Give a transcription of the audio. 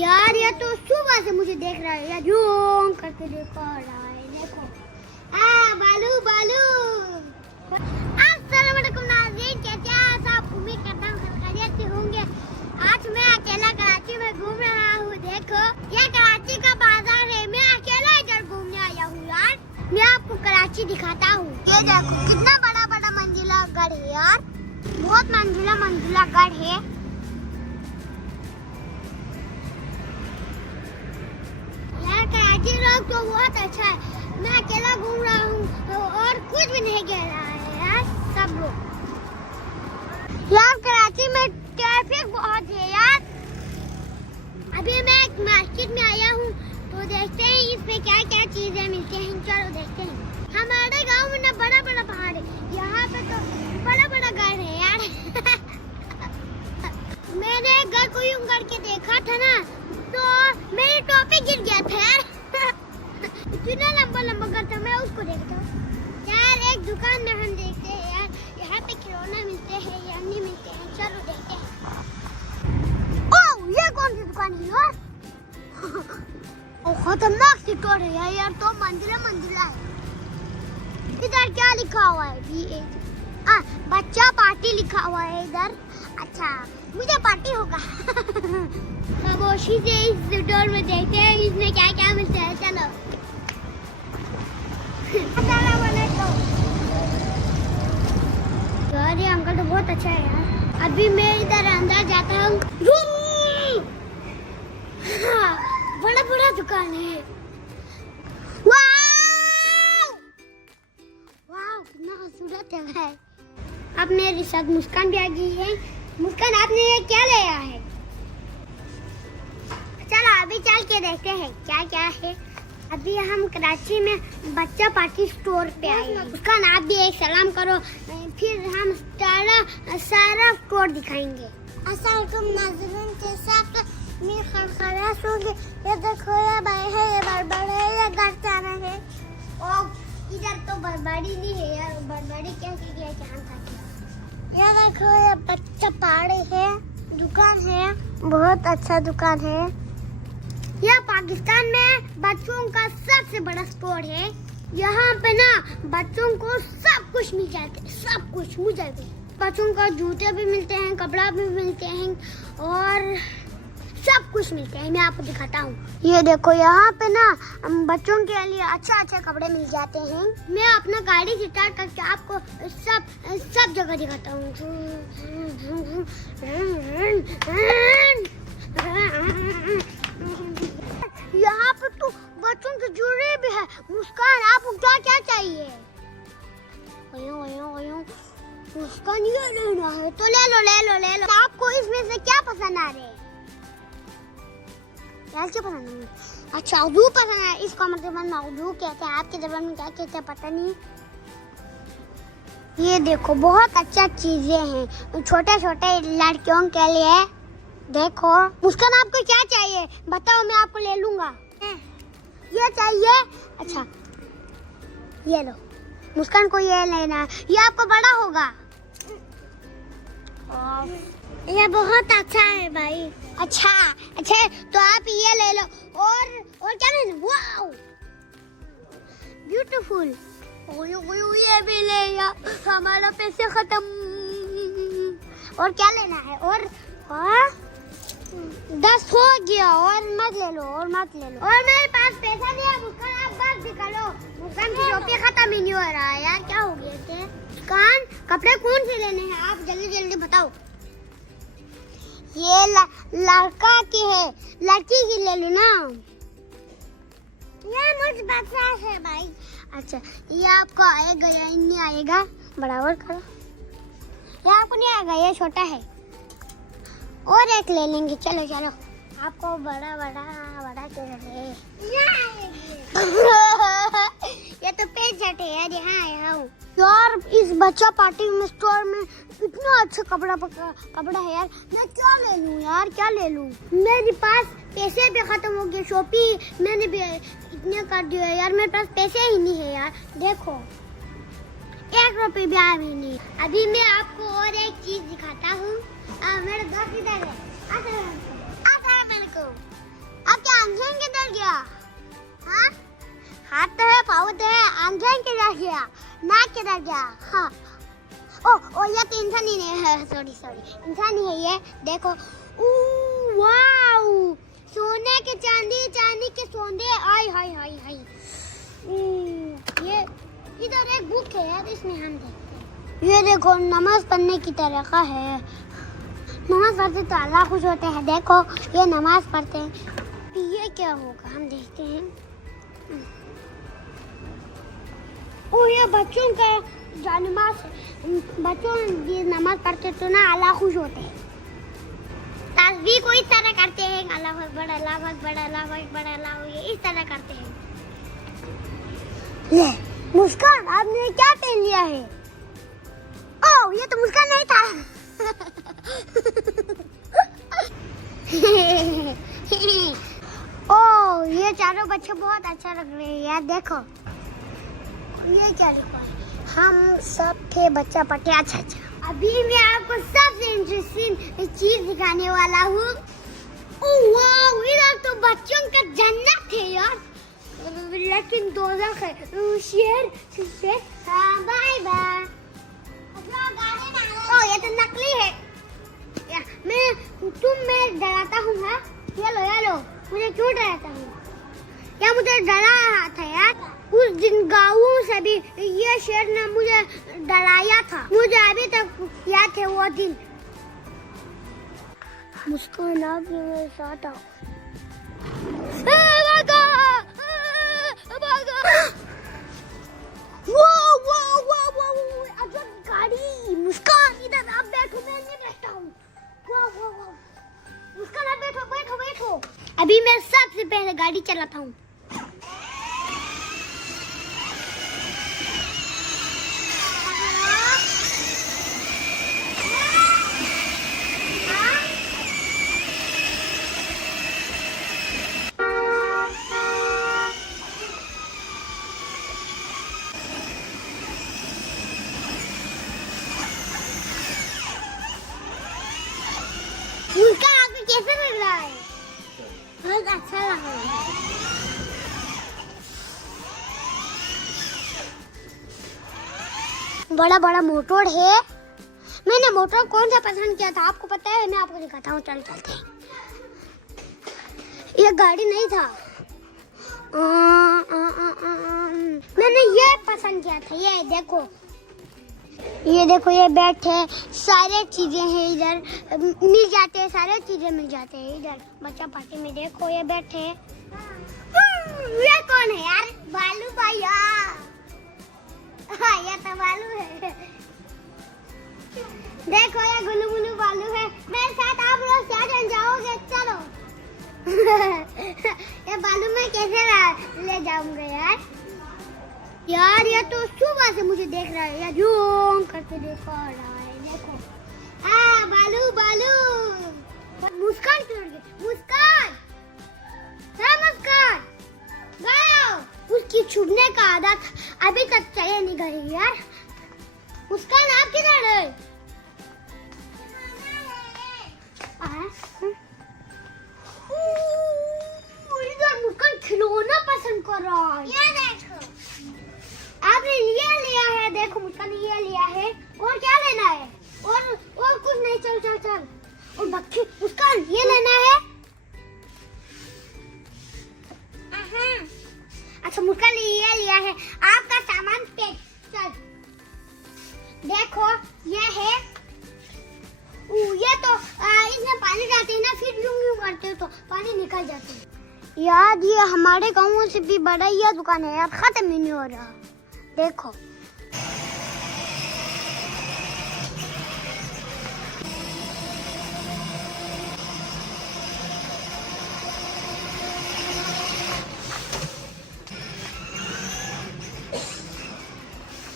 यार ये तो सुबह से मुझे देख रहा है यार, यूं करके देखो रहा है। देखो बालू बालू। अस्सलाम वालेकुम नाज़रीन, कैसे हैं आप? उम्मीद करता हूँ खैरियत से होंगे। आज मैं अकेला कराची में घूम रहा हूँ। देखो ये कराची का बाजार है, मैं अकेला इधर घूमने आया हूँ यार। मैं आपको कराची दिखाता हूँ। ये देखो कितना बड़ा बड़ा मंजिला घर है यार, बहुत मंजिला घर है। कराची लोग तो बहुत अच्छा है। मैं अकेला घूम रहा हूँ और कुछ भी नहीं कह रहा है यार सब लोग। यार कराची में ट्रैफिक बहुत है यार। अभी मैं एक मार्केट में आया हूँ तो देखते हैं इसमें क्या क्या चीजें मिलती हैं। चलो देखते हैं। हमारे गांव में ना बड़ा बड़ा पहाड़ है, यहाँ पे तो बड़ा बड़ा घर है यार। मैंने घर को यूं करके देखा था ना तो मेरी टोपी गिर गया था यार। इतना लंबा घर था, मैं उसको देखता हूँ यार। एक दुकान में हम देखते हैं यार, यहाँ पे खिलौना मिलते हैं या नहीं मिलते हैं। चलो देखते हैं। ओह ये कौन सी दुकान है यार? खतरनाक सी स्टोर है यार, तो मंजिला है। इधर क्या लिखा हुआ है? बच्चा पार्टी लिखा हुआ है इधर। अच्छा मुझे पार्टी होगा। खामोशी से इस स्टोर में देखते हैं इसमें क्या क्या मिलता है। चलो यार ये अंकल तो बहुत अच्छा है यार। अभी मैं इधर अंदर जाता हूँ। बड़ा बड़ा दुकान है। वाव कितना खूबसूरत है भाई। अब मेरे साथ मुस्कान भी आ गई है। मुस्कान आपने ये क्या लिया है? चलो अभी चल के देखते हैं क्या क्या है। अभी हम कराची में बच्चा पार्टी स्टोर पे आए हैं। मुस्कान आप भी एक सलाम करो, फिर हम सारा स्टोर दिखाएंगे। अस्सलाम नाज़रीन, कैसे आप? मैं खरखराश होंगे। ये देखो ये भाई है, ये बड़बड़ है, ये घर जाना है। और इधर तो बड़बड़ी नहीं है यार, बड़बड़ी क्या चीज है जान सकते। ये देखो ये बच्चा पाड़े है, दुकान है, बहुत अच्छा दुकान है। यह पाकिस्तान में बच्चों का सबसे बड़ा स्टोर है। यहाँ पे ना बच्चों को सब कुछ मिल जाते, सब कुछ मिल जाते। बच्चों का जूते भी मिलते हैं, कपड़ा भी मिलते हैं और सब कुछ मिलते हैं। मैं आपको दिखाता हूँ। ये देखो यहाँ पे ना बच्चों के लिए अच्छा कपड़े मिल जाते हैं। मैं अपना गाड़ी स्टार्ट करके आपको सब जगह दिखाता हूँ। यहाँ पे तो बच्चों के जूते भी है। मुस्कान आपको क्या क्या चाहिए? मुस्कान ये लेना है तो ले लो। आपको इसमें से क्या पसंद आ रहे हैं? क्या पसंद है? अच्छा उर्दू पसंद है। इसको हमारे जबान में उर्दू कहते हैं, आपके जबान में क्या कहते हैं पता नहीं। ये देखो बहुत अच्छा चीजें हैं छोटे छोटे लड़कियों के लिए। देखो मुस्कान आपको क्या चाहिए बताओ, मैं आपको ले लूंगा। ये चाहिए? अच्छा ये लो। मुस्कान को ये लेना है, ये आपको बड़ा होगा। ये बहुत अच्छा है भाई। अच्छा तो आप ये ले लो। और क्या लेना? Wow beautiful. ये भी ले या, हमारा पैसे खत्म। और क्या लेना है? और 10 हो गया। और मत ले लो। और मेरे पास पैसा नहीं है। मुस्कान आप बात भी करो। मुस्कान की टोपी खत्म ही नहीं हो रहा है यार, क्या हो गया थे? मुस्कान कपड़े कौन से लेने हैं आप जल्दी बताओ। ये लड़का की है, लड़की की ले लो ना। ये मुझे पता है भाई। अच्छा ये आपको आएगा या नहीं आएगा? बराबर करो। ये आपको नहीं आएगा, ये छोटा है। और एक ले लेंगे। चलो आपको बड़ा चाहिए। ये तो पेट है यार। यहाँ हूँ यार। इस बच्चा पार्टी में स्टोर में इतना अच्छा कपड़ा है यार। मैं क्या ले लूँ यार, क्या ले लूँ? मेरे पास पैसे भी खत्म हो गए। शॉपिंग मैंने भी इतने कर दिया यार, मेरे पास पैसे ही नहीं है यार। देखो 1 रुपये भी आया भी नहीं। अभी मैं आपको और एक चीज दिखाता हूँ। मेरे दोस्त इधर है। अस्सलाम वालेकुम। गया? हाँ, हाथ तो है, पाँव तो है, आंखें किधर गया, नाक किधर गया? हाँ, ओ ये तो इंसान ही नहीं है, सॉरी इंसान ही है ये। देखो, वाओ, सोने के चांदी के सोने, आय हाय हाय हाय। ये इधर एक बुक है यार, इसमें हम देखते हैं। ये देखो, नमाज पढ़ने की तरह का है। नमाज पढ़ते तो अल्लाह खुश होते हैं। देखो, ये नमाज पढ़ते हैं। ये क्या होगा, हम देखते हैं। ओ, ये बच्चों का नमाज, बच्चों ये नमाज पढ़ते तो ना अल्लाह खुश होते हैं। तस्बीह को इस तरह करते हैं, अल्लाह अकबर अल्लाह अकबर अल्लाह अकबर अल्लाह, ये इस तरह करते हैं। ये मुस्कान, आपने क्या पहन लिया है? ओह, ये तो मुस्कान नहीं था। ओह, ये चारों बच्चे बहुत अच्छा लग रहे हैं यार। देखो, ये क्या लिखा है? हम सब थे बच्चा पढ़ते। अच्छा, अभी मैं आपको सबसे इंटरेस्टिंग चीज दिखाने वाला हूँ। ओह वाह, इधर तो बच्चों का जन्नत है यार, लेकिन दोज़ख है। शेर बाय बाय। ओह, ये तो नकली है। मैं डराता हूँ। हाँ, ये लो, मुझे क्यों डराता हूँ? या मुझे डरा रहा था यार। उस दिन गाँव से भी ये शेर ने मुझे डराया था। मुझे अभी तक याद है वो दिन। मुस्कान, आप मेरे साथ आओ। गाड़ी, मुस्कान इधर आप बैठो, मैं नहीं बैठता हूँ। वाह, मुस्कान आप बैठो। अभी मैं सबसे पहले गाड़ी चलाता हूँ। कैसा लग रहा है? बहुत अच्छा लग रहा है। बड़ा मोटर है। मैंने मोटर कौन सा पसंद किया था आपको पता है? मैं आपको दिखाता हूँ, चलते हैं। ये गाड़ी नहीं था, मैंने ये पसंद किया था। ये देखो, ये बेड है, सारे चीजें हैं इधर, मिल जाते हैं, सारे चीजें मिल जाते हैं इधर बच्चा पार्टी में। देखो, ये बेड है। ये कौन है यार? बालू भैया। हाँ, ये तो बालू है। देखो, ये गुल्लू बालू है। मेरे साथ आप लोग क्या जन जाओगे? चलो। ये बालू में कैसे ले जाऊंगा यार, ये तो सुबह से मुझे देख रहा है यार, यूं करके देखो रहा है। देखो, बालू। मुस्कान क्यों गई? मुस्कान, गायब। उसकी छुपने का आदत अभी तक चले नहीं गई यार। मुस्कान, आप किधर है? इधर मुस्कान खिलौना पसंद कर रहा है। ये देखो, आपने ये लिया है। देखो, मुस्कान ये लिया है। और क्या लेना है? और कुछ नहीं। चल। और बच्चे, मुस्कान ये लेना है। अच्छा, मुस्कान ये लिया है। आपका सामान पैक। चल, देखो, ये है। ये तो इसमें पानी डालते हैं ना, फिर यूं करते हो तो पानी निकल जाते है यार। ये हमारे गाँव से भी बड़ा ये दुकान है यार, खत्म ही नहीं हो रहा। देखो,